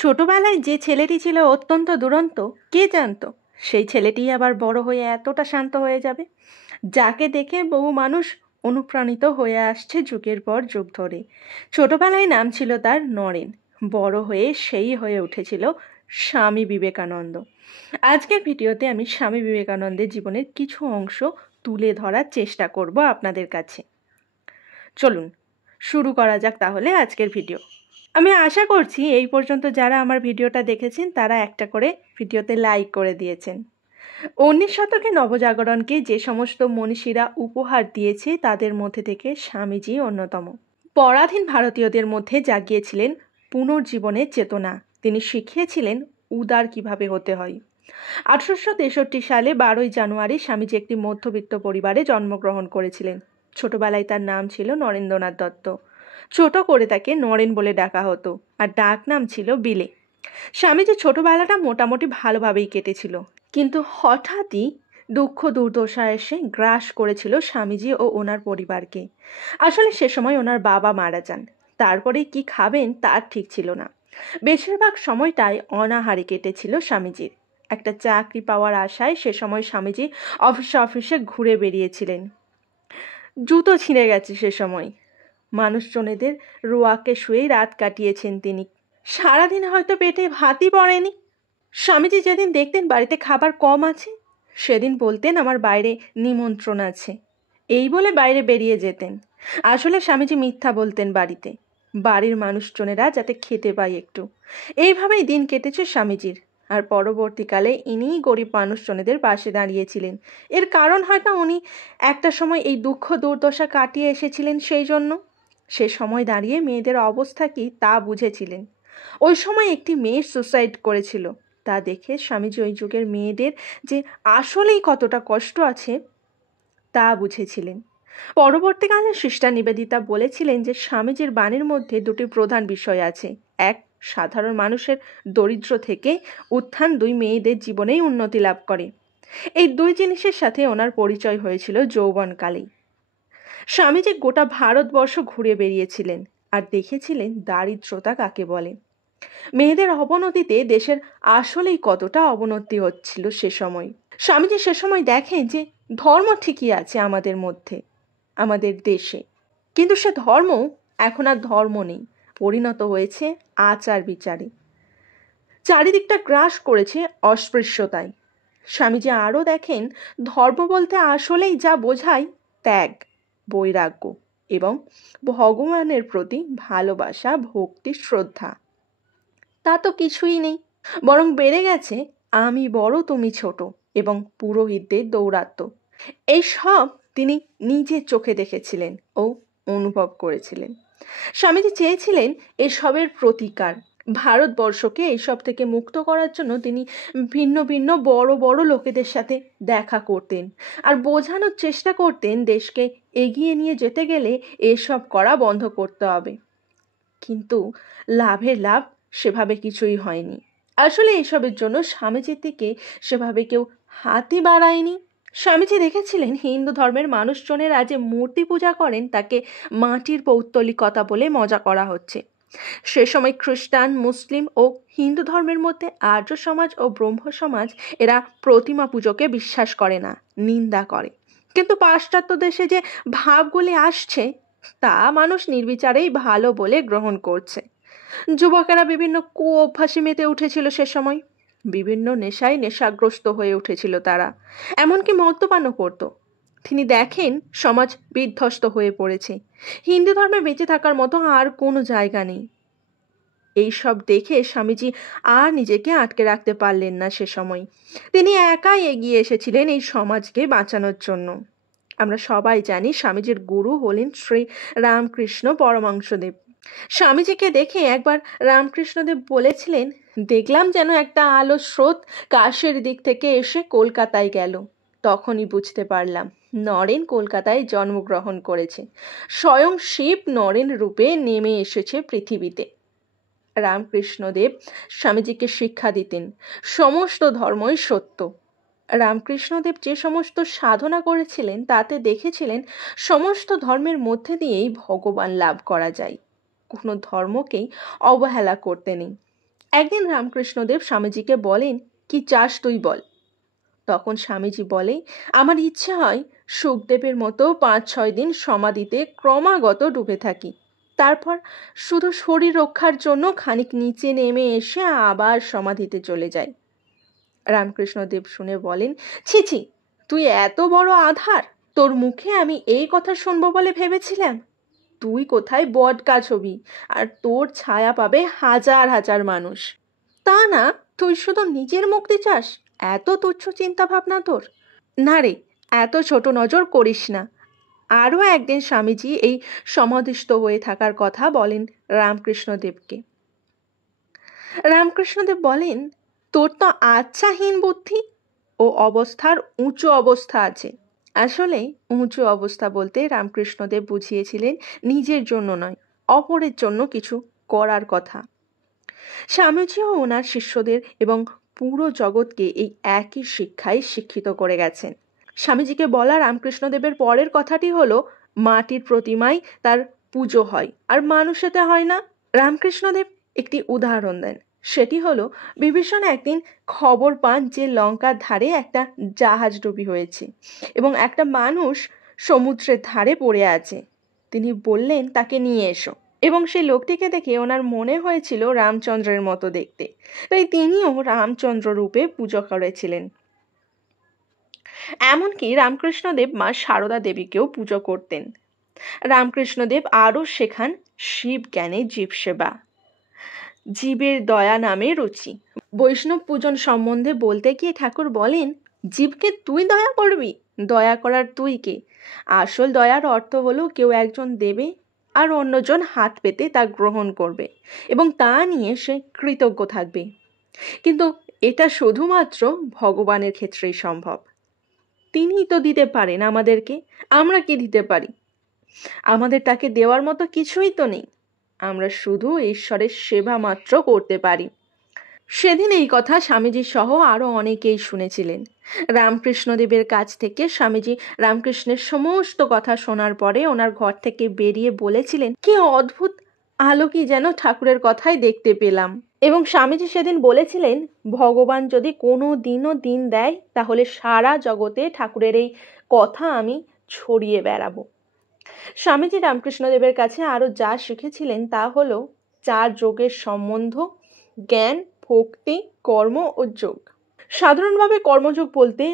ছোটবেলায় যে ছেলেটি ছিল অত্যন্ত দুরন্ত, কে জানতো সেই ছেলেটি আবার বড় হয়ে এতটা শান্ত হয়ে যাবে, যাকে দেখে বহু মানুষ অনুপ্রাণিত হয়ে আসছে যুগের পর যুগ ধরে। ছোটবেলায় নাম ছিল তার নরেন, বড় হয়ে সেই হয়ে উঠেছিল স্বামী বিবেকানন্দ। আজকের ভিডিওতে আমি স্বামী বিবেকানন্দের জীবনের কিছু অংশ তুলে ধরার চেষ্টা করব আপনাদের কাছে। চলুন শুরু করা যাক তাহলে আজকের ভিডিও। আমি আশা করছি এই পর্যন্ত যারা আমার ভিডিওটা দেখেছেন তারা একটা করে ভিডিওতে লাইক করে দিয়েছেন। 19 শতকে নবজাগরণকে যে সমস্ত মনীষীরা উপহার দিয়েছে তাদের মধ্যে থেকে স্বামীজি অন্যতম। পরাধীন ভারতীয়দের মধ্যে জাগিয়েছিলেন পুনর্জীবনের চেতনা। তিনি শিখিয়েছিলেন উদার কিভাবে হতে হয়। 1863 সালে 12 জানুয়ারি স্বামীজি একটি মধ্যবিত্ত পরিবারে জন্মগ্রহণ করেছিলেন। ছোটবেলায় তার নাম ছিল নরেন্দ্রনাথ দত্ত। ছোট করে তাকে নরেন বলে ডাকা হতো, আর ডাক নাম ছিল বিলে। স্বামীজির ছোটবেলাটা মোটামুটি ভালোভাবেই কেটেছিল, কিন্তু হঠাৎই দুঃখ দুর্দশা এসে গ্রাস করেছিল স্বামীজি ও ওনার পরিবারকে। আসলে সে সময় ওনার বাবা মারা যান, তারপরে কি খাবেন তার ঠিক ছিল না। বেশিরভাগ সময়টাই অনাহারে কেটেছিল স্বামীজির। একটা চাকরি পাওয়ার আশায় সে সময় স্বামীজি অফিসে ঘুরে বেরিয়েছিলেন। জুতো ছিঁড়ে গেছে সে সময়। মানুষজনেদের রোয়াকে শুয়েই রাত কাটিয়েছেন তিনি। সারাদিন হয়তো পেটে ভাতই পড়েনি। স্বামীজি যেদিন দেখতেন বাড়িতে খাবার কম আছে, সেদিন বলতেন আমার বাইরে নিমন্ত্রণ আছে, এই বলে বাইরে বেরিয়ে যেতেন। আসলে স্বামীজি মিথ্যা বলতেন বাড়িতে, বাড়ির মানুষজনেরা যাতে খেতে পায় একটু। এইভাবেই দিন কেটেছে স্বামীজির। আর পরবর্তীকালে ইনিই গরিব মানুষজনেদের পাশে দাঁড়িয়েছিলেন। এর কারণ হয়তো উনি একটা সময় এই দুঃখ দুর্দশা কাটিয়ে এসেছিলেন, সেই জন্য সে সময় দাঁড়িয়ে মেয়েদের অবস্থা কি তা বুঝেছিলেন। ওই সময় একটি মেয়ে সুসাইড করেছিল, তা দেখে স্বামীজি ওই যুগের মেয়েদের যে আসলেই কতটা কষ্ট আছে তা বুঝেছিলেন। পরবর্তীকালে সিস্টার নিবেদিতা বলেছিলেন যে স্বামীজির বাণীর মধ্যে দুটি প্রধান বিষয় আছে। এক, সাধারণ মানুষের দরিদ্র থেকে উত্থান, দুই, মেয়েদের জীবনেই উন্নতি লাভ করে। এই দুই জিনিসের সাথে ওনার পরিচয় হয়েছিল যৌবনকালেই। স্বামীজি গোটা ভারতবর্ষ ঘুরে বেরিয়েছিলেন আর দেখেছিলেন দারিদ্রতা কাকে বলে। মেয়েদের অবনতিতে দেশের আসলেই কতটা অবনতি হচ্ছিল সে সময়। স্বামীজি সে সময় দেখেন যে ধর্ম ঠিকই আছে আমাদের মধ্যে, আমাদের দেশে, কিন্তু সে ধর্ম এখন আর ধর্ম নেই, পরিণত হয়েছে আচার বিচারে। চারিদিকটা গ্রাস করেছে অস্পৃশ্যতায়। স্বামীজি আরও দেখেন ধর্ম বলতে আসলেই যা বোঝায় ত্যাগ, বৈরাগ্য এবং ভগবানের প্রতি ভালোবাসা, ভক্তি, শ্রদ্ধা, তা তো কিছুই নেই। বরং বেড়ে গেছে আমি বড় তুমি ছোট এবং পুরোহিতদের দৌরাত্ম্য। এই সব তিনি নিজের চোখে দেখেছিলেন ও অনুভব করেছিলেন। স্বামীজি চেয়েছিলেন এসবের প্রতিকার। ভারতবর্ষকে এইসব থেকে মুক্ত করার জন্য তিনি ভিন্ন ভিন্ন বড় বড় লোকেদের সাথে দেখা করতেন আর বোঝানোর চেষ্টা করতেন দেশকে এগিয়ে নিয়ে যেতে গেলে এসব করা বন্ধ করতে হবে। কিন্তু লাভের লাভ সেভাবে কিছুই হয়নি। আসলে এসবের জন্য স্বামীজির দিকে সেভাবে কেউ হাতই বাড়ায়নি। স্বামীজি দেখেছিলেন হিন্দু ধর্মের মানুষজনেরা যে মূর্তি পূজা করেন তাকে মাটির পৌত্তলিকতা বলে মজা করা হচ্ছে। সে সময় খ্রিস্টান, মুসলিম ও হিন্দু ধর্মের মধ্যে আর্য সমাজ ও ব্রহ্ম সমাজ এরা প্রতিমা পুজোকে বিশ্বাস করে না, নিন্দা করে। কিন্তু পাশ্চাত্য দেশে যে ভাবগুলি আসছে তা মানুষ নির্বিচারেই ভালো বলে গ্রহণ করছে। যুবকেরা বিভিন্ন কুঅভ্যাসে মেতে উঠেছিল সে সময়। বিভিন্ন নেশায় নেশাগ্রস্ত হয়ে উঠেছিল তারা, এমনকি মদ্যপানও করত। তিনি দেখেন সমাজ বিধ্বস্ত হয়ে পড়েছে, হিন্দু ধর্মে বেঁচে থাকার মতো আর কোনো জায়গা নেই। এইসব দেখে স্বামীজি আর নিজেকে আটকে রাখতে পারলেন না সে সময়। তিনি একাই এগিয়ে এসেছিলেন এই সমাজকে বাঁচানোর জন্য। আমরা সবাই জানি স্বামীজির গুরু হলেন শ্রী রামকৃষ্ণ পরমহংসদেব। স্বামীজিকে দেখে একবার রামকৃষ্ণদেব বলেছিলেন, দেখলাম যেন একটা আলো স্রোত কাশের দিক থেকে এসে কলকাতায় গেল। তখনই বুঝতে পারলাম নরেন কলকাতায় জন্মগ্রহণ করেছে, স্বয়ং শিব নরেন রূপে নেমে এসেছে পৃথিবীতে। রামকৃষ্ণদেব স্বামীজিকে শিক্ষা দিতেন সমস্ত ধর্মই সত্য। রামকৃষ্ণদেব যে সমস্ত সাধনা করেছিলেন তাতে দেখেছিলেন সমস্ত ধর্মের মধ্যে দিয়েই ভগবান লাভ করা যায়, কোনো ধর্মকেই অবহেলা করতে নেই। একদিন রামকৃষ্ণদেব স্বামীজিকে বলেন, কি চাস তুই বল। তখন স্বামীজি বলে, আমার ইচ্ছে হয় সুখদেবের মতো 5-6 দিন সমাধিতে ক্রমাগত ডুবে থাকি, তারপর শুধু শরীর রক্ষার জন্য খানিক নিচে নেমে এসে আবার সমাধিতে চলে যাই। রামকৃষ্ণদেব শুনে বলেন, ছি ছি, তুই এত বড় আধার, তোর মুখে আমি এই কথা শুনবো বলে ভেবেছিলাম। তুই কোথায় বট গাছ হবি, আর তোর ছায়া পাবে হাজার হাজার মানুষ। তা না, তুই শুধু নিজের মুক্তি চাস, এত তুচ্ছ চিন্তা ভাবনা তোর। না রে, এত ছোট নজর করিস না। আরও একদিন স্বামীজি এই সমাধিস্থ হয়ে থাকার কথা বলেন রামকৃষ্ণদেবকে। রামকৃষ্ণদেব বলেন, তোর তো আচ্ছাহীন বুদ্ধি ও অবস্থার উঁচু অবস্থা আছে। আসলে উঁচু অবস্থা বলতে রামকৃষ্ণদেব বুঝিয়েছিলেন নিজের জন্য নয়, অপরের জন্য কিছু করার কথা। স্বামীজিও ওনার শিষ্যদের এবং পুরো জগৎকে এই একই শিক্ষায় শিক্ষিত করে গেছেন। স্বামীজিকে বলা রামকৃষ্ণদেবের পরের কথাটি হলো, মাটির প্রতিমায় তার পুজো হয় আর মানুষেতে হয় না। রামকৃষ্ণদেব একটি উদাহরণ দেন, সেটি হলো বিভীষণ একদিন খবর পান যে লঙ্কার ধারে একটা জাহাজডুবি হয়েছে এবং একটা মানুষ সমুদ্রের ধারে পড়ে আছে। তিনি বললেন, তাকে নিয়ে এসো। এবং সেই লোকটিকে দেখে ওনার মনে হয়েছিল রামচন্দ্রের মতো দেখতে, তাই তিনিও রামচন্দ্র রূপে পুজো করেছিলেন। এমনকি রামকৃষ্ণদেব মা সারদা দেবীকেও পুজো করতেন। রামকৃষ্ণদেব আরও শেখান শিব জ্ঞানে জীব সেবা, জীবের দয়া নামে রুচি। বৈষ্ণব পূজন সম্বন্ধে বলতে গিয়ে ঠাকুর বলেন, জীবকে তুই দয়া করবি, দয়া করার তুই কে? আসল দয়ার অর্থ হলো কেউ একজন দেবে আর অন্যজন হাত পেতে তা গ্রহণ করবে এবং তা নিয়ে সে কৃতজ্ঞ থাকবে। কিন্তু এটা শুধুমাত্র ভগবানের ক্ষেত্রেই সম্ভব। তিনিই তো দিতে পারেন আমাদেরকে, আমরা কি দিতে পারি? আমাদের তাকে দেওয়ার মতো কিছুই তো নেই। আমরা শুধু ঈশ্বরের সেবা মাত্র করতে পারি। সেদিন এই কথা স্বামীজি সহ আরও অনেকেই শুনেছিলেন। রামকৃষ্ণদেবের কাছ থেকে স্বামীজি রামকৃষ্ণের সমস্ত কথা শোনার পরে ওনার ঘর থেকে বেরিয়ে বলেছিলেন, কি অদ্ভুত আলোকই যেন ঠাকুরের কথাই দেখতে পেলাম। এবং স্বামীজি সেদিন বলেছিলেন, ভগবান যদি কোনো দিনও দিন দেয় তাহলে সারা জগতে ঠাকুরের এই কথা আমি ছড়িয়ে বেড়াবো। স্বামীজি রামকৃষ্ণদেবের কাছে আরও যা শিখেছিলেন তা হলো 4 যোগের সম্বন্ধ: জ্ঞান, ভক্তি, কর্ম ও যোগ। সাধারণভাবে কর্মযোগ বলতে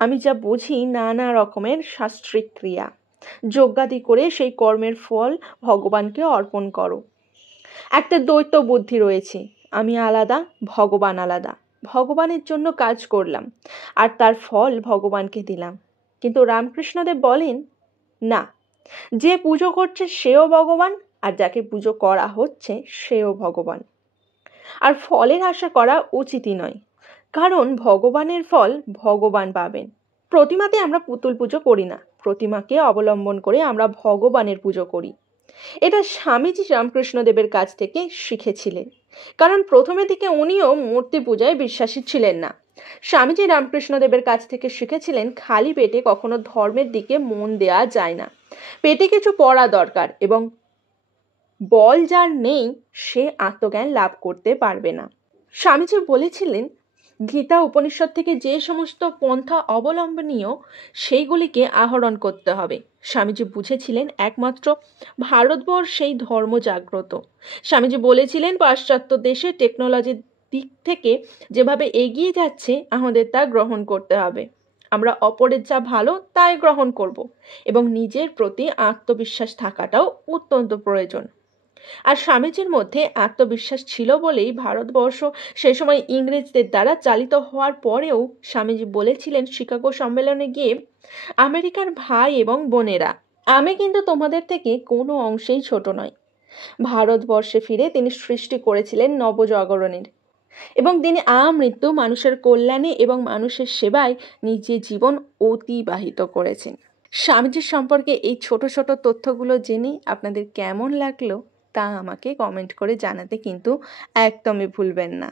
আমি যা বুঝি নানা রকমের শাস্ত্রিক ক্রিয়া। যজ্ঞাদি করে সেই কর্মের ফল ভগবানকে অর্পণ করো। একটা দ্বৈত বুদ্ধি রয়েছে, আমি আলাদা, ভগবান আলাদা। ভগবানের জন্য কাজ করলাম আর তার ফল ভগবানকে দিলাম। কিন্তু রামকৃষ্ণদেব বলেন, না, যে পুজো করছে সেও ভগবান আর যাকে পুজো করা হচ্ছে সেও ভগবান। আর ফলের আশা করা উচিতই নয়, কারণ ভগবানের ফল ভগবান পাবেন। প্রতিমাতে আমরা পুতুল পুজো করি না, প্রতিমাকে অবলম্বন করে আমরা ভগবানের পুজো করি। এটা স্বামীজি রামকৃষ্ণদেবের কাছ থেকে শিখেছিলেন, কারণ প্রথমের দিকে উনিও মূর্তি পূজায় বিশ্বাসী ছিলেন না। স্বামীজি রামকৃষ্ণদেবের কাছ থেকে শিখেছিলেন খালি পেটে কখনো ধর্মের দিকে মন দেয়া যায় না, পেটে কিছু পড়া দরকার, এবং বল যার নেই সে আত্মজ্ঞান লাভ করতে পারবে না। স্বামীজি বলেছিলেন, গীতা উপনিষদ থেকে যে সমস্ত পন্থা অবলম্বনীয় সেইগুলিকে আহরণ করতে হবে। স্বামীজি বুঝেছিলেন একমাত্র ভারতবর্ষেই ধর্ম জাগ্রত। স্বামীজি বলেছিলেন, পাশ্চাত্য দেশে টেকনোলজির দিক থেকে যেভাবে এগিয়ে যাচ্ছে আমাদের তা গ্রহণ করতে হবে। আমরা অপরের যা ভালো তাই গ্রহণ করব এবং নিজের প্রতি আত্মবিশ্বাস থাকাটাও অত্যন্ত প্রয়োজন। আর স্বামীজির মধ্যে আত্মবিশ্বাস ছিল বলেই ভারতবর্ষ সেই সময় ইংরেজদের দ্বারা চালিত হওয়ার পরেও স্বামীজি বলেছিলেন শিকাগো সম্মেলনে গিয়ে, আমেরিকার ভাই এবং বোনেরা, আমি কিন্তু তোমাদের থেকে কোনো অংশেই ছোট নয়। ভারতবর্ষে ফিরে তিনি সৃষ্টি করেছিলেন নবজাগরণের এবং তিনি আমৃত্যু মানুষের কল্যাণে এবং মানুষের সেবায় নিজের জীবন অতিবাহিত করেছেন। স্বামীজির সম্পর্কে এই ছোট ছোট তথ্যগুলো জেনে আপনাদের কেমন লাগলো তা আমাকে কমেন্ট করে জানাতে কিন্তু একদমই ভুলবেন না।